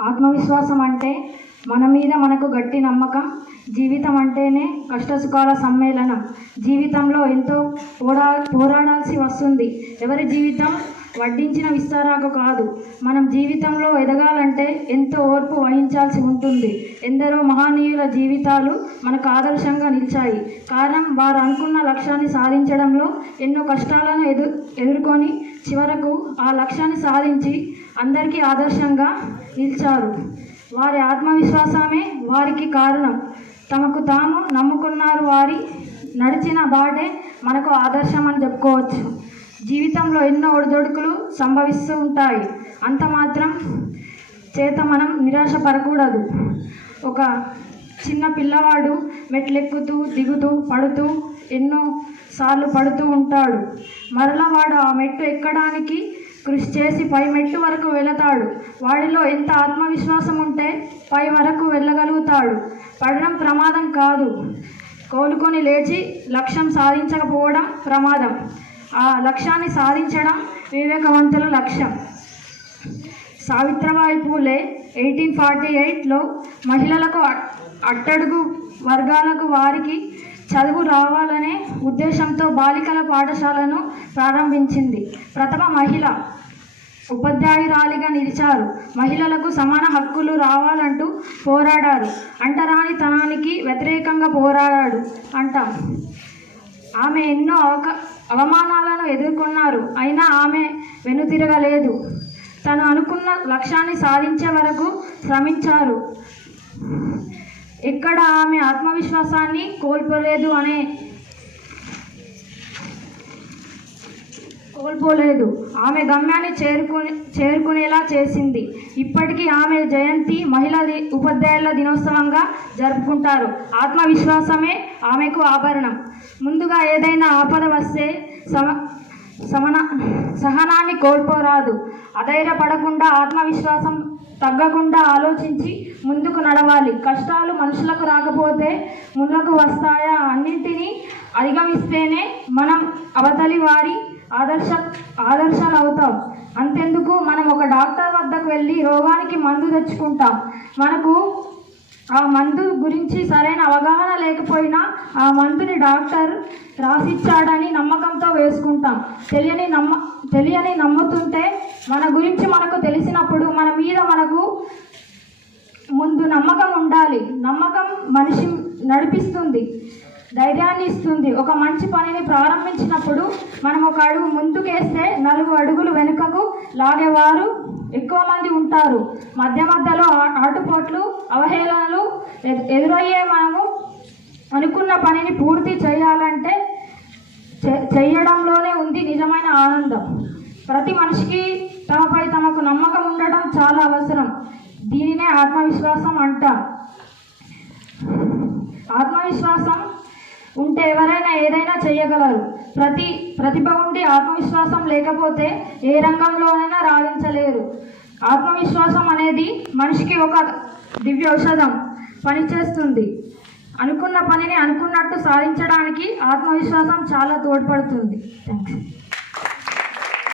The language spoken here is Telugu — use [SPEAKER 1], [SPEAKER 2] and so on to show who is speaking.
[SPEAKER 1] ఆత్మవిశ్వాసం అంటే మన మీద మనకు గట్టి నమ్మకం జీవితం అంటేనే కష్టసుఖాల సమ్మేళనం. జీవితంలో ఎంతో పోరా పోరాడాల్సి వస్తుంది. ఎవరి జీవితం వడ్డించిన విస్తారాకు కాదు. మనం జీవితంలో ఎదగాలంటే ఎంతో ఓర్పు వహించాల్సి ఉంటుంది. ఎందరో మహనీయుల జీవితాలు మనకు ఆదర్శంగా నిలిచాయి. కారణం వారు అనుకున్న లక్ష్యాన్ని సాధించడంలో ఎన్నో కష్టాలను ఎదు ఎదుర్కొని చివరకు ఆ లక్ష్యాన్ని సాధించి అందరికీ ఆదర్శంగా నిలిచారు. వారి ఆత్మవిశ్వాసమే వారికి కారణం. తమకు తాము నమ్ముకున్నారు వారి నడిచిన బాటే మనకు ఆదర్శం అని చెప్పుకోవచ్చు. జీవితంలో ఎన్నో ఒడిదొడుకులు సంభవిస్తూ ఉంటాయి. అంత మాత్రం చేత మనం నిరాశ పడకూడదు ఒక చిన్న పిల్లవాడు మెట్లెక్కుతూ దిగుతూ పడుతూ ఎన్నో సార్లు పడుతూ ఉంటాడు. మరలా వాడు ఆ మెట్టు ఎక్కడానికి కృషి చేసి పై మెట్టు వరకు వెళతాడు. వాడిలో ఎంత ఆత్మవిశ్వాసం ఉంటే పై వరకు వెళ్ళగలుగుతాడు. పడడం ప్రమాదం కాదు. కోలుకొని లేచి లక్ష్యం సాధించకపోవడం ప్రమాదం. ఆ లక్ష్యాన్ని సాధించడం వివేకవంతుల లక్ష్యం. సావిత్రబాయి పూలే ఎయిటీన్ ఫార్టీ ఎయిట్లో మహిళలకు అ- అట్టడుగు వర్గాలకు వారికి చదువు రావాలనే ఉద్దేశంతో బాలికల పాఠశాలను ప్రారంభించింది. ప్రథమ మహిళ ఉపాధ్యాయురాలిగా నిలిచారు. మహిళలకు సమాన హక్కులు రావాలంటూ పోరాడారు. అంటరానితనానికి వ్యతిరేకంగా పోరాడాడు అంటాం. ఆమె ఎన్నో అవక అవమానాలను ఎదుర్కొన్నారు. అయినా ఆమె వెనుతిరగలేదు. తను అనుకున్న లక్ష్యాన్ని సాధించే వరకు శ్రమించారు. ఎక్కడ ఆమె ఆత్మవిశ్వాసాన్ని కోల్పోలేదు అనే కోల్పోలేదు. ఆమె గమ్యాన్ని చేరుకుని చేరుకునేలా చేసింది. ఇప్పటికీ ఆమె జయంతి మహిళా ది- ఉపాధ్యాయుల దినోత్సవంగా జరుపుకుంటారు. ఆత్మవిశ్వాసమే ఆమెకు ఆభరణం. ముందుగా ఏదైనా ఆపద వస్తే సమ సమన సహనాన్ని కోల్పోరాదు. అధైర్యపడకుండా ఆత్మవిశ్వాసం తగ్గకుండా ఆలోచించి ముందుకు నడవాలి. కష్టాలు మనుషులకు రాకపోతే ముళ్ళకు వస్తాయా? అన్నింటినీ అధిగమిస్తేనే మనం అవతలి వారి ఆదర్శ ఆదర్శాలు అవుతాం అంతెందుకు మనం ఒక డాక్టర్ వద్దకు వెళ్ళి రోగానికి మందు తెచ్చుకుంటాం. మనకు ఆ మందు గురించి సరైన అవగాహన లేకపోయినా ఆ మందుని డాక్టర్ రాసిచ్చాడని నమ్మకంతో వేసుకుంటాం. తెలియని నమ్మ తెలియని నమ్ముతుంటే మన గురించి మనకు తెలి మన మీద మనకు ముందు నమ్మకం ఉండాలి. నమ్మకం మనిషి నడిపిస్తుంది. ధైర్యాన్ని ఇస్తుంది. ఒక మంచి పనిని ప్రారంభించినప్పుడు మనం ఒక అడుగు ముందుకేస్తే నలుగు అడుగులు వెనుకకు లాగేవారు ఎక్కువ మంది ఉంటారు. మధ్య మధ్యలో ఆటుపోట్లు అవహేళనలు ఎదురయ్యే మనము అనుకున్న పనిని పూర్తి చేయాలంటే చే- చేయడంలోనే ఉంది నిజమైన ఆనందం. ప్రతి మనిషికి అవసరం దీనినే ఆత్మవిశ్వాసం అంటాం. ఆత్మవిశ్వాసం ఉంటే ఎవరైనా ఏదైనా చేయగలరు. ప్రతి ప్రతిభ ఉండి ఆత్మవిశ్వాసం లేకపోతే ఏ రంగంలోనైనా రాణించలేరు. ఆత్మవిశ్వాసం అనేది మనిషికి ఒక దివ్య ఔషధం పనిచేస్తుంది అనుకున్న పనిని అనుకున్నట్టు సాధించడానికి ఆత్మవిశ్వాసం చాలా తోడ్పడుతుంది. థ్యాంక్స్